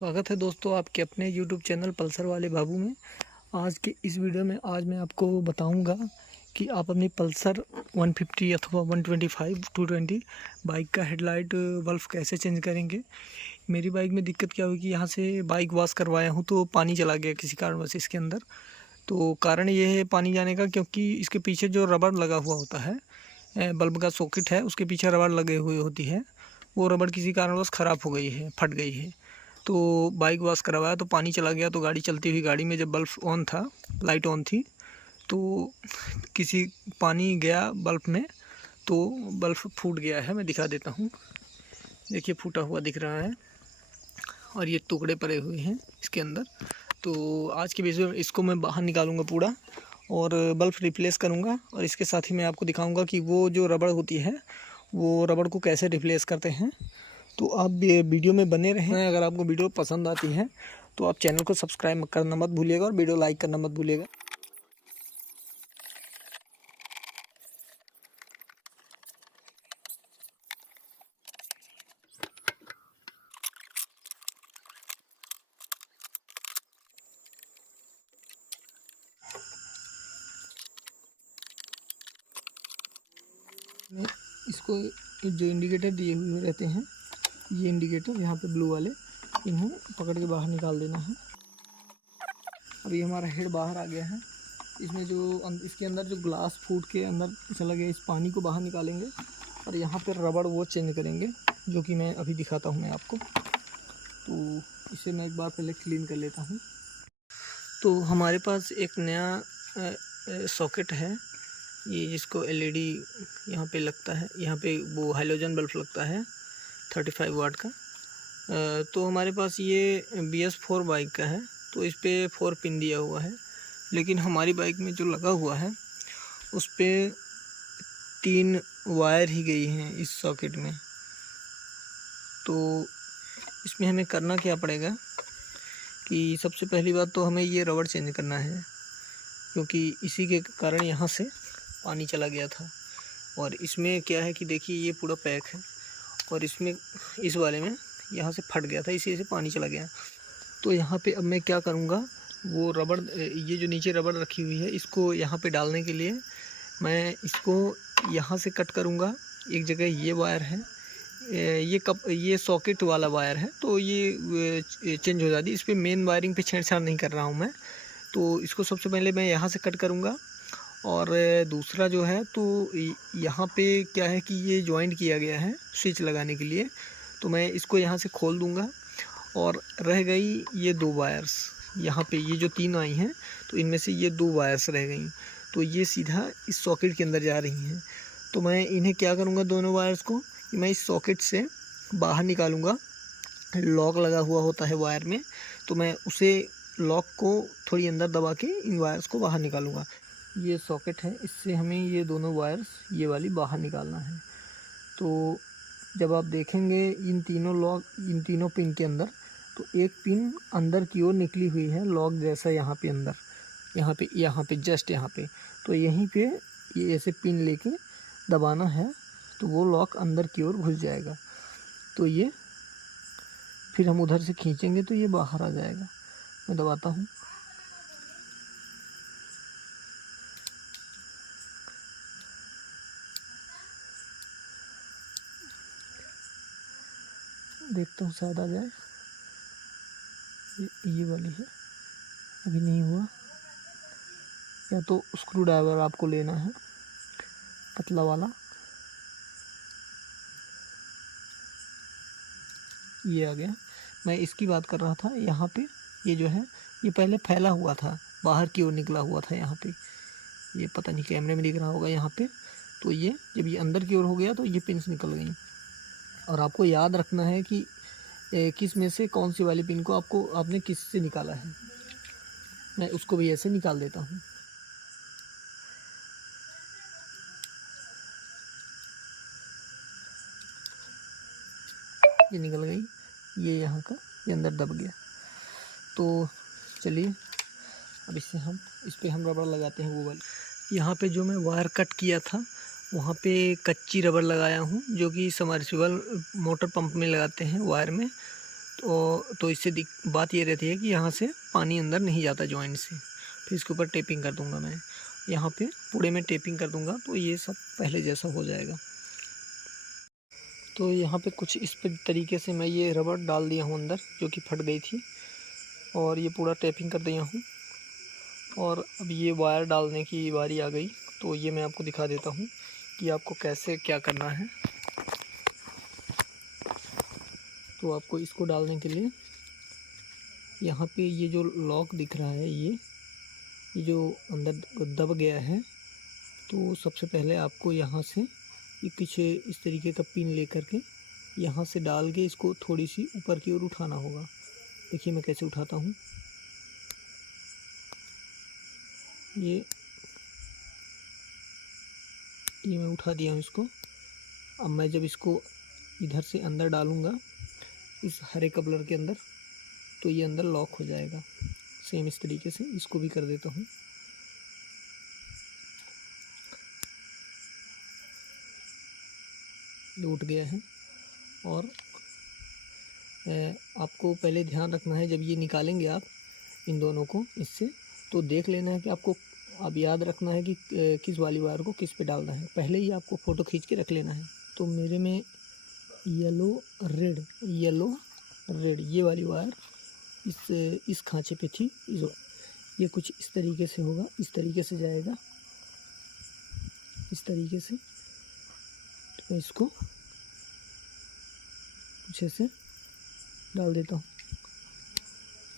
स्वागत है दोस्तों आपके अपने यूट्यूब चैनल पल्सर वाले बाबू में। आज के इस वीडियो में आज मैं आपको बताऊंगा कि आप अपनी पल्सर 150 अथवा 125 220 बाइक का हेडलाइट बल्ब कैसे चेंज करेंगे। मेरी बाइक में दिक्कत क्या हुई कि यहाँ से बाइक वॉश करवाया हूँ तो पानी चला गया किसी कारणवश इसके अंदर। तो कारण ये है पानी जाने का क्योंकि इसके पीछे जो रबड़ लगा हुआ होता है, बल्ब का सॉकेट है उसके पीछे रबड़ लगे हुए होती है, वो रबड़ किसी कारणवश ख़राब हो गई है, फट गई है। तो बाइक वॉश करवाया तो पानी चला गया। तो गाड़ी चलती हुई गाड़ी में जब बल्ब ऑन था, लाइट ऑन थी, तो किसी पानी गया बल्ब में तो बल्ब फूट गया है। मैं दिखा देता हूँ, देखिए फूटा हुआ दिख रहा है और ये टुकड़े पड़े हुए हैं इसके अंदर। तो आज के वीडियो में इसको मैं बाहर निकालूंगा पूरा और बल्ब रिप्लेस करूंगा, और इसके साथ ही मैं आपको दिखाऊंगा कि वो जो रबड़ होती है वो रबड़ को कैसे रिप्लेस करते हैं। तो आप ये वीडियो में बने रहें। अगर आपको वीडियो पसंद आती है तो आप चैनल को सब्सक्राइब करना मत भूलिएगा और वीडियो लाइक करना मत भूलिएगा। इसको जो इंडिकेटर दिए हुए रहते हैं, ये इंडिकेटर यहाँ पे ब्लू वाले, इन्हें पकड़ के बाहर निकाल देना है। अभी हमारा हेड बाहर आ गया है। इसमें जो इसके अंदर जो ग्लास फूट के अंदर चला गया, इस पानी को बाहर निकालेंगे और यहाँ पर रबड़ वो चेंज करेंगे, जो कि मैं अभी दिखाता हूँ मैं आपको। तो इसे मैं एक बार पहले क्लीन कर लेता हूँ। तो हमारे पास एक नया सॉकेट है, ये जिसको एलईडी यहाँ पे लगता है, यहाँ पे वो हाइलोजन बल्ब लगता है 35 वाट का। तो हमारे पास ये BS4 बाइक का है, तो इस पर 4 पिन दिया हुआ है। लेकिन हमारी बाइक में जो लगा हुआ है उस पर 3 वायर ही गई हैं इस सॉकेट में। तो इसमें हमें करना क्या पड़ेगा कि सबसे पहली बात तो हमें ये रबड़ चेंज करना है, क्योंकि इसी के कारण यहाँ से पानी चला गया था। और इसमें क्या है कि देखिए ये पूरा पैक है और इसमें इस वाले में यहाँ से फट गया था, इसी से पानी चला गया। तो यहाँ पे अब मैं क्या करूँगा, वो रबड़, ये जो नीचे रबड़ रखी हुई है इसको यहाँ पे डालने के लिए मैं इसको यहाँ से कट करूँगा। एक जगह ये वायर है, ये सॉकेट वाला वायर है, तो ये चेंज हो जाती है। इस पर मेन वायरिंग पे छेड़छाड़ नहीं कर रहा हूँ मैं। तो इसको सबसे पहले मैं यहाँ से कट करूँगा। और दूसरा जो है, तो यहाँ पे क्या है कि ये जॉइंट किया गया है स्विच लगाने के लिए, तो मैं इसको यहाँ से खोल दूँगा। और रह गई ये 2 वायर्स, यहाँ पे ये जो 3 आई हैं, तो इनमें से ये 2 वायर्स रह गई, तो ये सीधा इस सॉकेट के अंदर जा रही हैं। तो मैं इन्हें क्या करूँगा, दोनों वायर्स को मैं इस सॉकेट से बाहर निकालूँगा। लॉक लगा हुआ होता है वायर में, तो मैं उसे लॉक को थोड़ी अंदर दबा के इन वायर्स को बाहर निकालूँगा। ये सॉकेट है, इससे हमें ये दोनों वायर्स ये वाली बाहर निकालना है। तो जब आप देखेंगे इन तीनों पिन के अंदर, तो एक पिन अंदर की ओर निकली हुई है लॉक जैसा, यहाँ पे अंदर, यहाँ पे जस्ट यहाँ पे, तो यहीं पे ये ऐसे पिन लेके दबाना है, तो वो लॉक अंदर की ओर घुस जाएगा। तो ये फिर हम उधर से खींचेंगे तो ये बाहर आ जाएगा। मैं दबाता हूँ, देखता हूँ शायद आ जाए। ये वाली है, अभी नहीं हुआ। या तो स्क्रू ड्राइवर आपको लेना है पतला वाला, ये आ गया। मैं इसकी बात कर रहा था। यहाँ पे ये जो है, ये पहले फैला हुआ था, बाहर की ओर निकला हुआ था यहाँ पे, ये पता नहीं कैमरे में दिख रहा होगा यहाँ पे। तो ये जब ये अंदर की ओर हो गया तो ये पिन्स निकल गई। और आपको याद रखना है कि किस में से कौन सी वाली पिन को आपने किस से निकाला है। मैं उसको भी ऐसे निकाल देता हूँ। ये निकल गई, ये यहाँ का ये अंदर दब गया। तो चलिए अब इस पे हम रबड़ लगाते हैं वो वाली। यहाँ पे जो मैं वायर कट किया था वहाँ पे कच्ची रबड़ लगाया हूँ, जो कि समर्सिबल मोटर पंप में लगाते हैं वायर में। तो इससे बात ये रहती है कि यहाँ से पानी अंदर नहीं जाता जॉइंट से। फिर इसके ऊपर टेपिंग कर दूंगा मैं, यहाँ पे पूरे में टेपिंग कर दूंगा तो ये सब पहले जैसा हो जाएगा। तो यहाँ पे कुछ इस तरीके से मैं ये रबड़ डाल दिया हूँ अंदर, जो कि फट गई थी, और ये पूरा टेपिंग कर दिया हूँ। और अब ये वायर डालने की बारी आ गई, तो ये मैं आपको दिखा देता हूँ कि आपको कैसे क्या करना है। तो आपको इसको डालने के लिए यहाँ पे ये जो लॉक दिख रहा है, ये जो अंदर दब गया है, तो सबसे पहले आपको यहाँ से ये पीछे इस तरीके का पिन लेकर के यहाँ से डाल के इसको थोड़ी सी ऊपर की ओर उठाना होगा। देखिए मैं कैसे उठाता हूँ। ये मैं उठा दिया हूँ इसको। अब मैं जब इसको इधर से अंदर डालूँगा इस हरे कपलर के अंदर, तो ये अंदर लॉक हो जाएगा। सेम इस तरीके से इसको भी कर देता हूँ। ये उठ गया है। और आपको पहले ध्यान रखना है, जब ये निकालेंगे आप इन दोनों को इससे, तो देख लेना है कि आपको अब याद रखना है कि किस वाली वायर को किस पे डालना है। पहले ही आपको फ़ोटो खींच के रख लेना है। तो मेरे में येलो रेड ये वाली वायर इस खांचे पे थी। ये कुछ इस तरीके से होगा, इस तरीके से जाएगा, इस तरीके से। तो मैं इसको कुछ ऐसे डाल देता हूँ,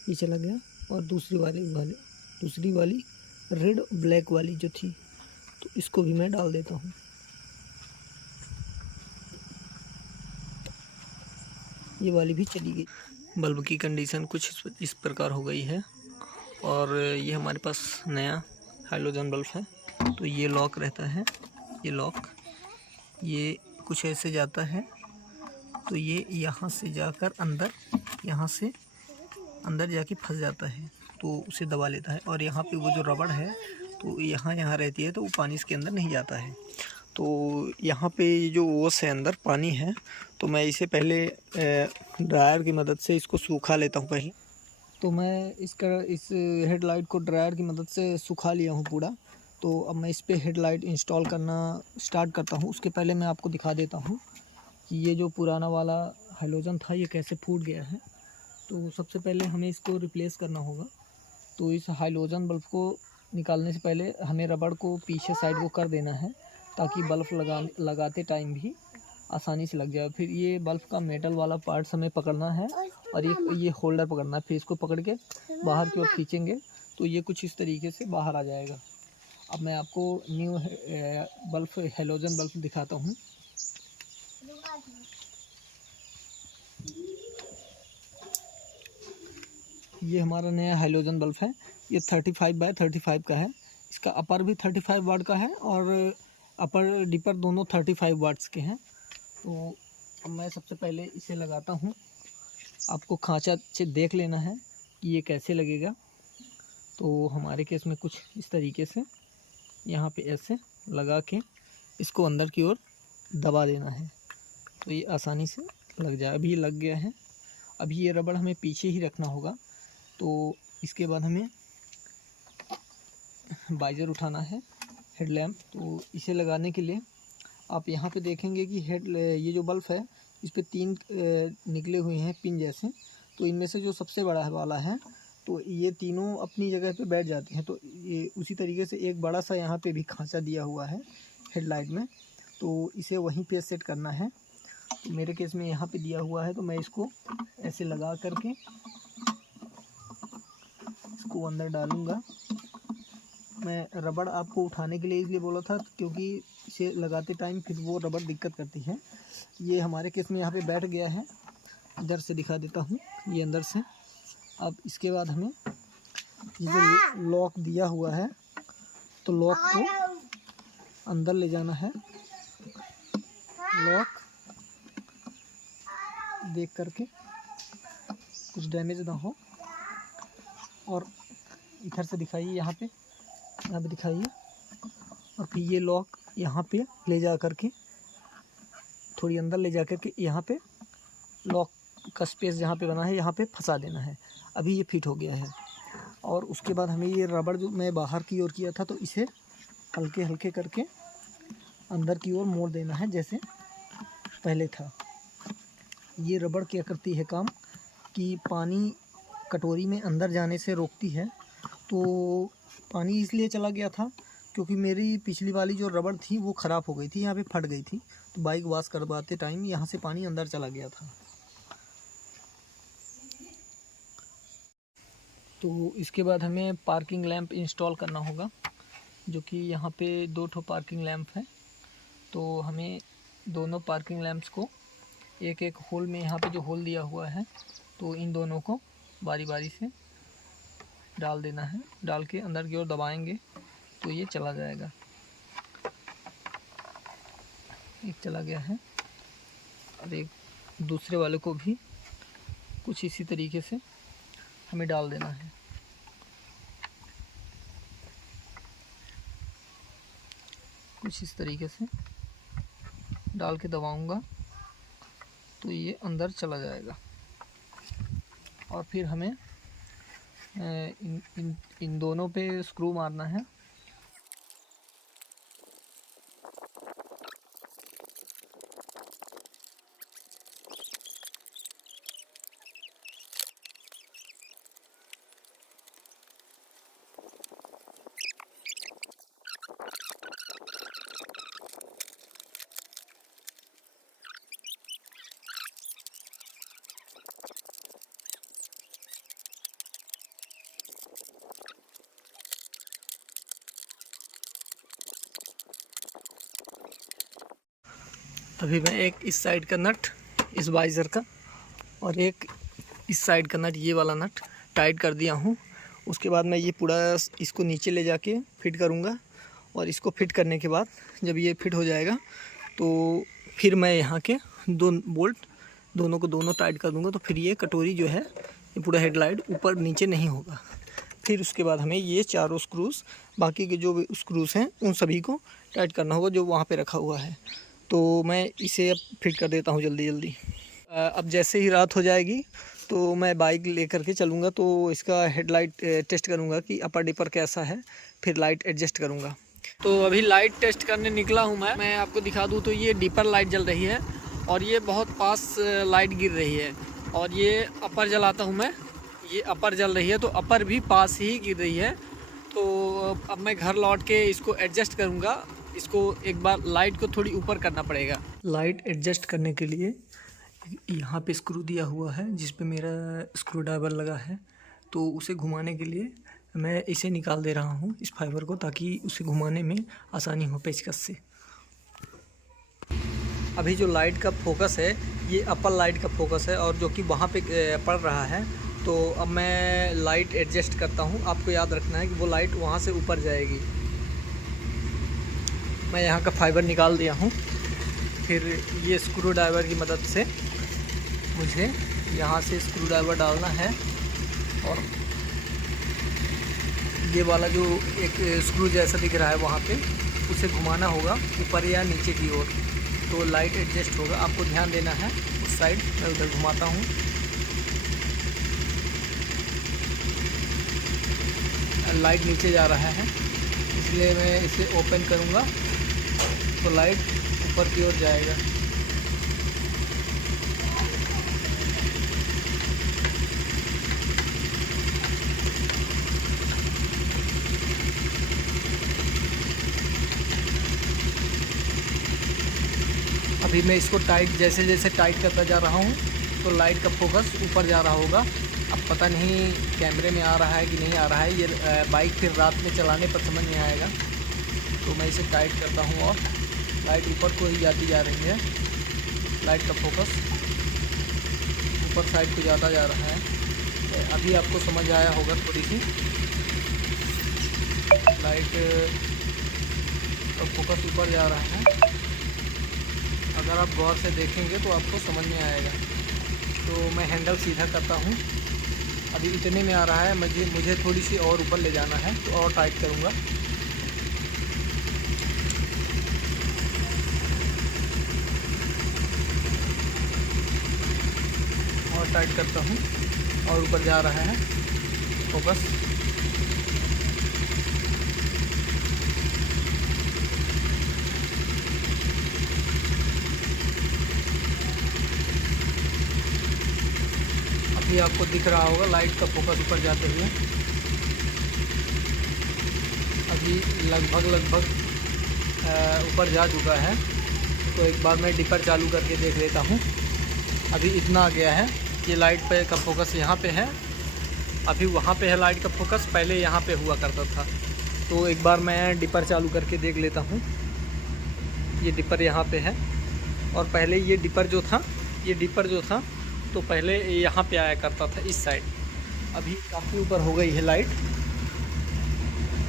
ये चला गया। और दूसरी वाली रेड ब्लैक वाली जो थी, तो इसको भी मैं डाल देता हूँ। ये वाली भी चली गई। बल्ब की कंडीशन कुछ इस प्रकार हो गई है। और ये हमारे पास नया हाइलोजन बल्ब है। तो ये लॉक रहता है, ये कुछ ऐसे जाता है, तो ये यहाँ से जाकर यहाँ से अंदर जाके फंस जाता है, तो उसे दबा लेता है। और यहाँ पे वो जो रबड़ है, तो यहाँ रहती है, तो वो पानी इसके अंदर नहीं जाता है। तो यहाँ पे जो ओस है, अंदर पानी है, तो मैं इसे पहले ड्रायर की मदद से इसको सूखा लेता हूँ पहले। तो मैं इस हेडलाइट को ड्रायर की मदद से सुखा लिया हूँ पूरा। तो अब मैं इस पर हेडलाइट इंस्टॉल करना स्टार्ट करता हूँ। उसके पहले मैं आपको दिखा देता हूँ कि ये जो पुराना वाला हाइलोजन था, ये कैसे फूट गया है। तो सबसे पहले हमें इसको रिप्लेस करना होगा। तो इस हाइलोजन बल्ब को निकालने से पहले हमें रबड़ को पीछे साइड को कर देना है, ताकि बल्ब लगाते टाइम भी आसानी से लग जाए। फिर ये बल्ब का मेटल वाला पार्ट्स हमें पकड़ना है, और ये होल्डर पकड़ना है। फिर इसको पकड़ के बाहर की ओर खींचेंगे, तो ये कुछ इस तरीके से बाहर आ जाएगा। अब मैं आपको न्यू हेलोजन बल्ब दिखाता हूँ। ये हमारा नया हाइलोजन बल्ब है। ये 35 बाय 35 का है। इसका अपर भी 35 वाट का है, और अपर डिपर दोनों 35 वाट्स के हैं। तो अब मैं सबसे पहले इसे लगाता हूँ। आपको खांचा से देख लेना है कि ये कैसे लगेगा। तो हमारे केस में कुछ इस तरीके से यहाँ पे ऐसे लगा के इसको अंदर की ओर दबा देना है, तो ये आसानी से लग जाए। अभी लग गया है। अभी ये रबड़ हमें पीछे ही रखना होगा। तो इसके बाद हमें बाइजर उठाना है, हेडलैम्प। तो इसे लगाने के लिए आप यहाँ पे देखेंगे कि ये जो बल्ब है, इस पे 3 निकले हुए हैं पिन जैसे। तो इनमें से जो सबसे बड़ा वाला है, तो ये तीनों अपनी जगह पे बैठ जाते हैं। तो ये उसी तरीके से एक बड़ा सा यहाँ पे भी खांचा दिया हुआ है हेडलाइट में, तो इसे वहीं पे सेट करना है। तो मेरे केस में यहाँ पे दिया हुआ है, तो मैं इसको ऐसे लगा करके इसको अंदर डालूँगा। मैं रबड़ आपको उठाने के लिए इसलिए बोला था, क्योंकि इसे लगाते टाइम फिर वो रबड़ दिक्कत करती है। ये हमारे केस में यहाँ पे बैठ गया है। इधर से दिखा देता हूँ, ये अंदर से। अब इसके बाद हमें ये जो लॉक दिया हुआ है, तो लॉक को अंदर ले जाना है। लॉक देख करके कुछ डैमेज ना हो। और इधर से दिखाइए, यहाँ पे दिखाइए। और फिर ये लॉक यहाँ पे ले जा करके, थोड़ी अंदर ले जा करके यहाँ पे लॉक का स्पेस जहाँ पे बना है यहाँ पे फंसा देना है। अभी ये फिट हो गया है। और उसके बाद हमें ये रबड़ जो मैं बाहर की ओर किया था, तो इसे हल्के हल्के करके अंदर की ओर मोड़ देना है जैसे पहले था। ये रबड़ क्या करती है काम कि पानी कटोरी में अंदर जाने से रोकती है। तो पानी इसलिए चला गया था क्योंकि मेरी पिछली वाली जो रबड़ थी वो ख़राब हो गई थी, यहाँ पे फट गई थी। तो बाइक वॉश करवाते टाइम यहाँ से पानी अंदर चला गया था। तो इसके बाद हमें पार्किंग लैंप इंस्टॉल करना होगा, जो कि यहाँ पे 2 ठो पार्किंग लैंप है। तो हमें दोनों पार्किंग लैंप्स को एक एक होल में, यहाँ पे जो होल दिया हुआ है, तो इन दोनों को बारी बारी से डाल देना है। डाल के अंदर की ओर दबाएंगे तो ये चला जाएगा। एक चला गया है और एक दूसरे वाले को भी कुछ इसी तरीके से हमें डाल देना है। कुछ इस तरीके से डाल के दबाऊंगा तो ये अंदर चला जाएगा। और फिर हमें इन दोनों पे स्क्रू मारना है। अभी मैं एक इस साइड का नट, इस वाइज़र का, और एक इस साइड का नट, ये वाला नट टाइट कर दिया हूँ। उसके बाद मैं ये पूरा इसको नीचे ले जाके फिट करूँगा। और इसको फिट करने के बाद जब ये फिट हो जाएगा तो फिर मैं यहाँ के 2 बोल्ट दोनों को दोनों टाइट कर दूँगा। तो फिर ये कटोरी जो है, ये पूरा हेडलाइट ऊपर नीचे नहीं होगा। फिर उसके बाद हमें ये चारों स्क्रूज़, बाकी के जो स्क्रूज़ हैं उन सभी को टाइट करना होगा जो वहाँ पे रखा हुआ है। तो मैं इसे अब फिट कर देता हूँ जल्दी जल्दी। अब जैसे ही रात हो जाएगी तो मैं बाइक लेकर के चलूँगा, तो इसका हेडलाइट टेस्ट करूँगा कि अपर डिपर कैसा है, फिर लाइट एडजस्ट करूँगा। तो अभी लाइट टेस्ट करने निकला हूँ मैं आपको दिखा दूँ। तो ये डिपर लाइट जल रही है और ये बहुत पास लाइट गिर रही है। और ये अपर जलाता हूँ मैं, ये अपर जल रही है, तो अपर भी पास ही गिर रही है। तो अब मैं घर लौट के इसको एडजस्ट करूँगा। इसको एक बार लाइट को थोड़ी ऊपर करना पड़ेगा। लाइट एडजस्ट करने के लिए यहाँ पे स्क्रू दिया हुआ है जिस पे मेरा स्क्रू ड्राइवर लगा है। तो उसे घुमाने के लिए मैं इसे निकाल दे रहा हूँ, इस फाइबर को, ताकि उसे घुमाने में आसानी हो पेचकस से। अभी जो लाइट का फोकस है ये अपर लाइट का फोकस है और जो कि वहाँ पे पड़ रहा है। तो अब मैं लाइट एडजस्ट करता हूँ। आपको याद रखना है कि वो लाइट वहाँ से ऊपर जाएगी। मैं यहाँ का फाइबर निकाल दिया हूँ। फिर ये स्क्रू ड्राइवर की मदद से मुझे यहाँ से स्क्रू ड्राइवर डालना है और ये वाला जो एक स्क्रू जैसा दिख रहा है वहाँ पे उसे घुमाना होगा ऊपर या नीचे की ओर, तो लाइट एडजस्ट होगा। आपको ध्यान देना है उस साइड। मैं उधर घुमाता हूँ। लाइट नीचे जा रहा है इसलिए मैं इसे ओपन करूँगा तो लाइट ऊपर की ओर जाएगा। अभी मैं इसको टाइट, जैसे जैसे टाइट करता जा रहा हूँ तो लाइट का फोकस ऊपर जा रहा होगा। अब पता नहीं कैमरे में आ रहा है कि नहीं आ रहा है, ये बाइक फिर रात में चलाने पर समझ में आएगा। तो मैं इसे टाइट करता हूँ और लाइट ऊपर को ही जाती जा रही है। लाइट का फोकस ऊपर साइड को जाता जा रहा है। अभी आपको समझ आया होगा थोड़ी सी। लाइट का फोकस ऊपर जा रहा है। अगर आप गौर से देखेंगे तो आपको समझ में आएगा। तो मैं हैंडल सीधा करता हूँ। अभी इतने में आ रहा है, मुझे थोड़ी सी और ऊपर ले जाना है तो और टाइट करूँगा। और टाइट करता हूँ और ऊपर जा रहा है फोकस। अभी आपको दिख रहा होगा लाइट का फोकस ऊपर जाते हुए। अभी लगभग ऊपर जा चुका है। तो एक बार मैं डिपर चालू करके देख लेता हूँ। अभी इतना आ गया है। ये लाइट पे का फोकस यहाँ पे है, अभी वहाँ पे है लाइट का फोकस, पहले यहाँ पे हुआ करता था। तो एक बार मैं डिपर चालू करके देख लेता हूँ। ये डिपर यहाँ पे है और पहले ये डिपर जो था तो पहले यहाँ पे आया करता था इस साइड। अभी काफ़ी ऊपर हो गई है लाइट,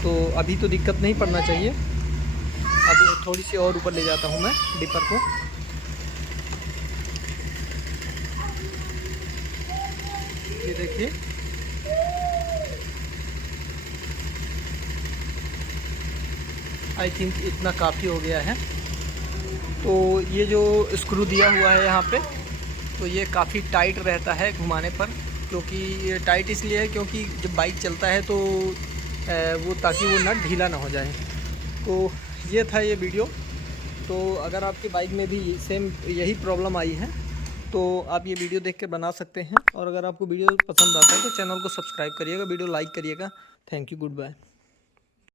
तो अभी तो दिक्कत नहीं पड़ना चाहिए। अभी थोड़ी सी और ऊपर ले जाता हूँ मैं डिपर को। ये देखिए, आई थिंक इतना काफ़ी हो गया है। तो ये जो स्क्रू दिया हुआ है यहाँ पे, तो ये काफ़ी टाइट रहता है घुमाने पर। क्योंकि ये टाइट इसलिए है क्योंकि जब बाइक चलता है तो वो ताकि वो नट ढीला ना हो जाए। तो ये था ये वीडियो। तो अगर आपकी बाइक में भी सेम यही प्रॉब्लम आई है तो आप ये वीडियो देख के बना सकते हैं। और अगर आपको वीडियो पसंद आता है तो चैनल को सब्सक्राइब करिएगा, वीडियो लाइक करिएगा। Thank you, good bye.